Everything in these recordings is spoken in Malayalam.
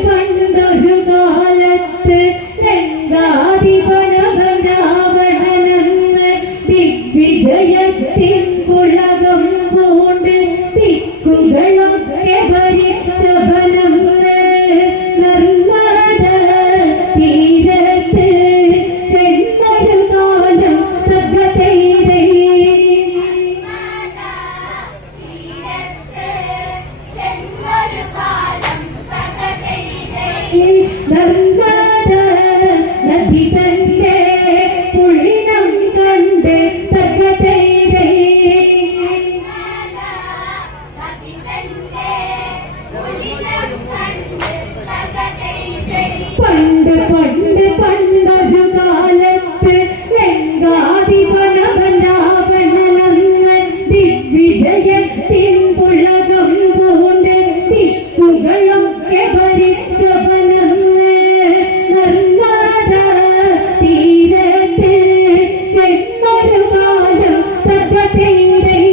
പണ്ടൊരു കാലത്ത് ലങ്കാധിപനവൻ രാവണനെന്ന് ദിഗ്വിജയത്തിൻ പുളകം പൂണ്ട് ദിക്കുകളൊക്കെ ഭരിച്ചവനെന്ന് നർമ്മദ തീരത്ത് ചെന്നൊരു കാലം തകതൈതൈ നർമ്മദ നദി തന്റെ പുളിനം കണ്ട് തകതൈതൈ പണ്ടൊരു കാലത്ത് ലങ്കാധിപനവൻ രാവണനെന്ന് ദിഗ്വിജയത്തിൻ പുളകം പൂണ്ട് ദിക്കുകളൊക്കെ ഭരിച്ചവനെന്ന് നർമ്മദ തീരത്ത് ചെന്നൊരു കാലം തകതൈതൈ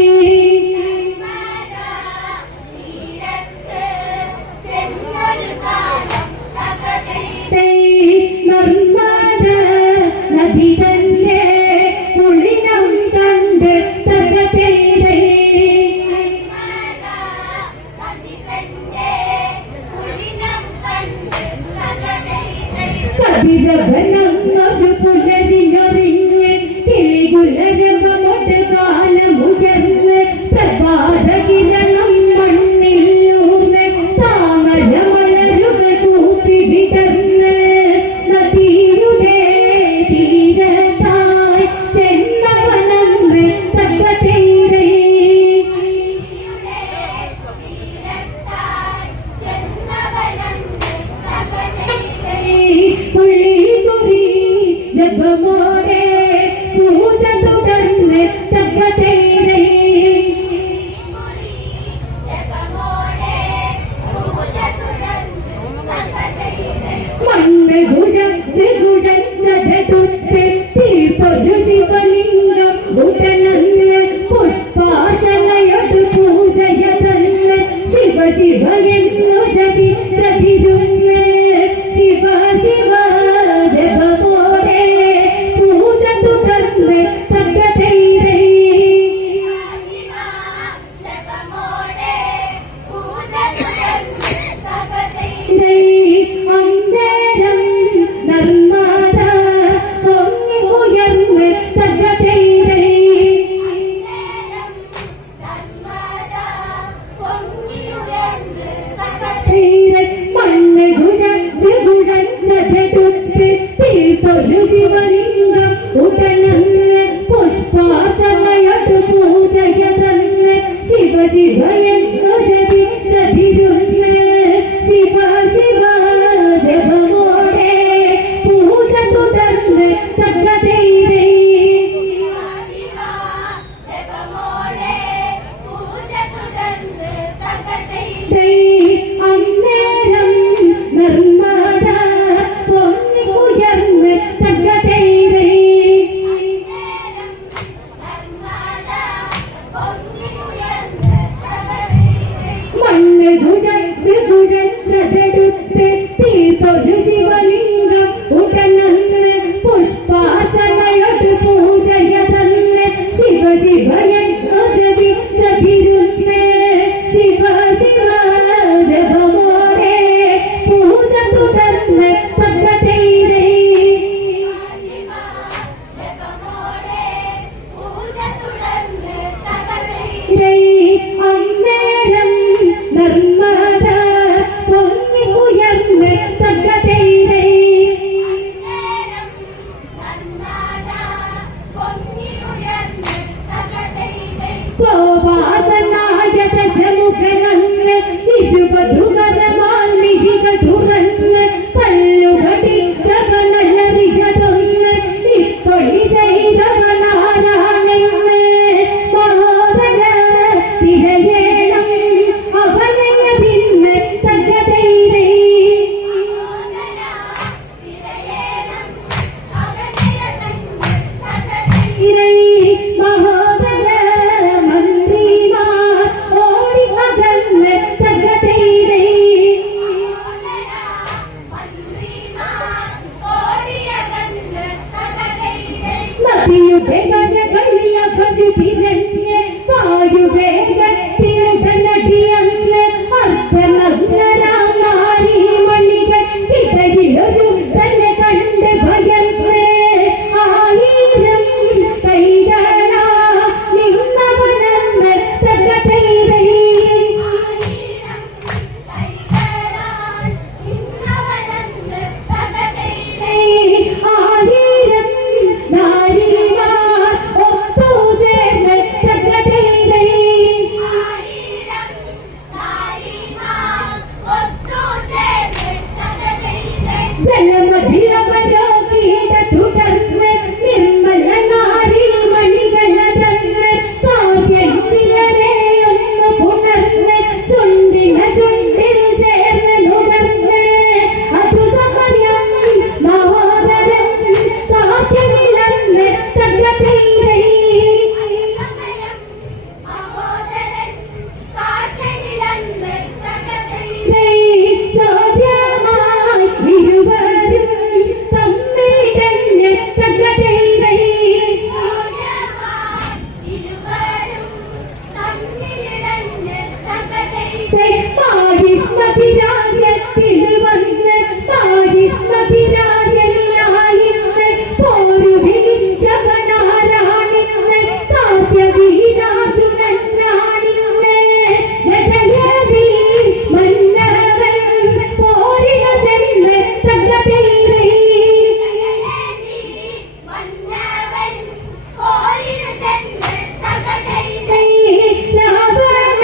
നർമ്മദ നദി തന്റെ പുളിനം കണ്ട് തകതൈതൈ കവിരവനൊരു പുലരിഞ്ഞൊറിഞ്ഞ് കിളികുലരവമൊട്ട് കാലമുയർന്ന് പ്രഭാതകിരണം മണ്ണിലൂർന്ന് താമരമലരുകൾ കൂപ്പി വിടർന്ന് നദിയുടെ തീരത്തായി ചെന്നവനെന്ന് തകതൈതൈ പുള്ളികുറി ജപമോടെ പൂജ തുടർന്ന് തകതൈതൈ മണ്ണ് കുഴച്ച് കുഴച്ചതുട്ട് തീർത്തൊരു ശിവലിംഗം ഉടനെന്ന് പുഷ്പാർച്ചനയൊരു പൂജയതെന്ന് ശിവ ശിവ എന്നു ജപിച്ചതിരുന്ന് ശിവ ശിവ ജപമോടെ പൂജ തുടർന്ന് തകതൈതൈ അന്നേരം നർമ്മദ പൊങ്ങി ഉയർന്ന് തകതൈതൈ മണ്ണ് കുഴച്ച് കുഴച്ചതുട്ട് തീർത്തൊരു ശിവലിംഗം ഉടനെന്ന് പുഷ്പാർച്ചനയൊരു പൂജയതെന്ന് ശിവ ശിവ എന്നു ജപിച്ചതിരുന്ന് ശിവ ശിവ ജപമോടെ പൂജ തുടർന്ന് തകതൈതൈ അന്നേരം നർമ്മദ പൊങ്ങി ഉയർന്ന് തകതൈതൈ മണ്ണ് കുഴച്ച് കുഴച്ചതെടുത്ത് തീർത്തൊരു ശിവലിംഗം ഉടനെന്ന് പുഷ്പാർച്ചനയൊരു പൂജയതെന്ന് ശിവ ശിവ എന്നു ജപിച്ചതിരുന്ന് ശിവ ശിവ ജപമോടെ പൂജ തുടർന്ന് തകതൈതൈ അന്നേരം നർമ്മദ പൊങ്ങി ഉയർന്ന് തകതൈതൈ കോപാസനായ ദശമുഖനെന്ന് ഇരുപതുകരമാൽ മിഴികൾ തുറന്ന് കല്ലുകടിച്ചവനലറികതൊന്ന് മഹോദര മന്ത്രിമാർ ഓടി അകന്ന് തകതൈരൈ നദിയുടെ കരകളിയ പതിതിരഞ്ഞ് വായുവേഗത്തിലുടനടിയന്ന് അർദ്ധനഗ്നരാങ്ങാരി മണികൾ ഇടയിലൊരു തന്നെ കണ്ട് ഭയന്ന് ആയിരം കൈകളാ നിന്നവനെന്ന് തകതൈരൈ ആയിരം നാരിമാർ ഒത്തുചേർന്ന് തകതൈരൈ ജലമതിലവരോഗീട തുടർന്ന് നിർമ്മല നാരി മണികളതന്ന് കാര്യം ചിലരെയൊന്നു പുണർന്ന് ചുണ്ടിന ചുണ്ടിൽ ചേർന്ന് നുകർന്ന് അതു സമയം മഹോദരൻ കാറ്റിലന്ന് തകതൈരൈ ചോദ്യമായി ഇരുവരും തമ്മിടഞ്ഞ് തകതൈരൈ പാരിഷ്മതിരാജത്തിൽ വന്ന് പാരിഷ്മതിരാജനിലായിന്ന് പോരുവിളിച്ചവനാരാണിന്ന് കാവ്യവീരാജുനാണിന്ന് രഥയതി മന്നവൻ പോരിന ചെന്ന് തകതൈരൈ ലാഭരണ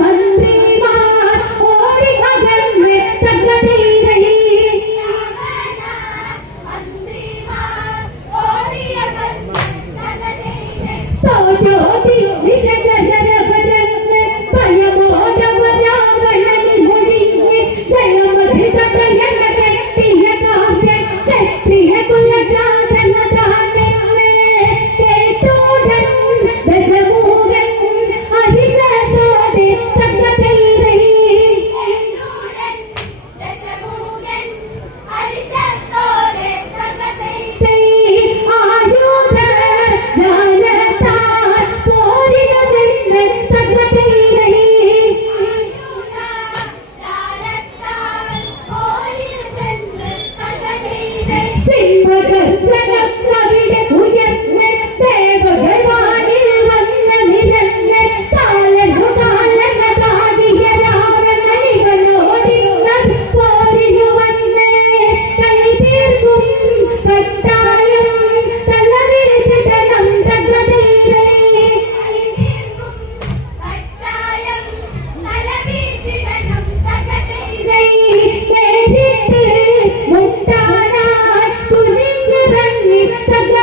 മന്ത്രിമാർ ഓടി അകന്ന് തകതൈരൈ തോറ്റോടി വിജയജനപരന്ന് ഭയമോടവരാവണനിൽ മുടിഞ്ഞ് ജലമധിതപ്രയണ കെട്ടിയ കാവ്യൻ ക്ഷത്രിയ കുലജാതനതാണെന്ന് കേട്ടോടൻ ദശമൂകൻ ഹരിശത്തോടെ തകതൈരൈ ആയുധ ജ്ഞാനത്താൽ പോരിന ചെന്ന് തകതൈരൈ സിംഹഗർജനം അവിടെ ഉയർന്ന് ദേവകൾ വാനിൽ വന്ന് നിരന്ന് താലനു താലന താകിയ രാവണനിവനോടിന്ന് പോരിനു വന്ന് കൈതീർക്കും കട്ടായം തലവിളിച്ചിടണം തകതൈരൈ നേരിട്ട് മുട്ടാനായി തുനിഞ്ഞിറങ്ങി തക